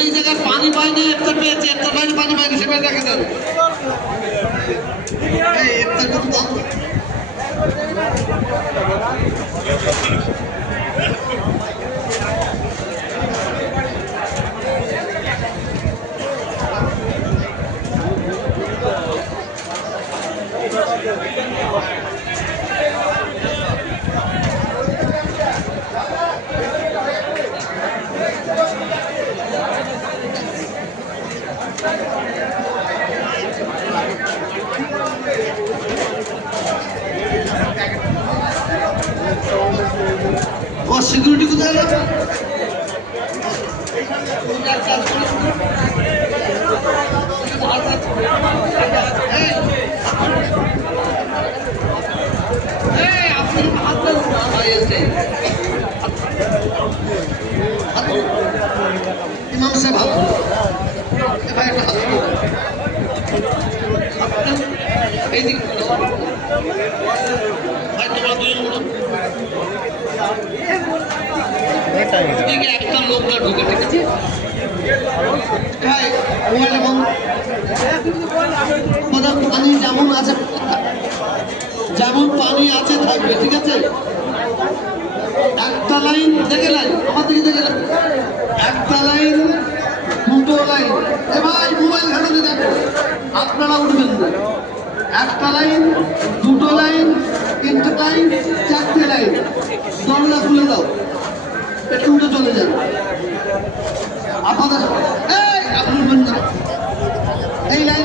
এই জায়গায় পানি পায়নি একটা পেয়েছে একটা পানি পানি পায়নি সেটা দেখে দেন এই একটা ও সিকিউরিটি কোথায় গেল এই, এই। ইমাম সাহেব হাত ভাই একটা হাত দিন। হাত দিকে একটা লোক ঢুকে ঠিক আছে পানি যেমন আছে, যেমন পানি আছে, থাকবে, ঠিক আছে? একটা লাইন, দেখে লাইন, আমার দিকে দেখে একটা লাইন, দুটো লাইন। এ ভাই, মোবাইল ঘাটাতে দেখো আপনারা উঠবেন একটা লাইন, দুটো লাইন, তিনটে লাইন, চারটে চলে যান আপনাদের এই লাইন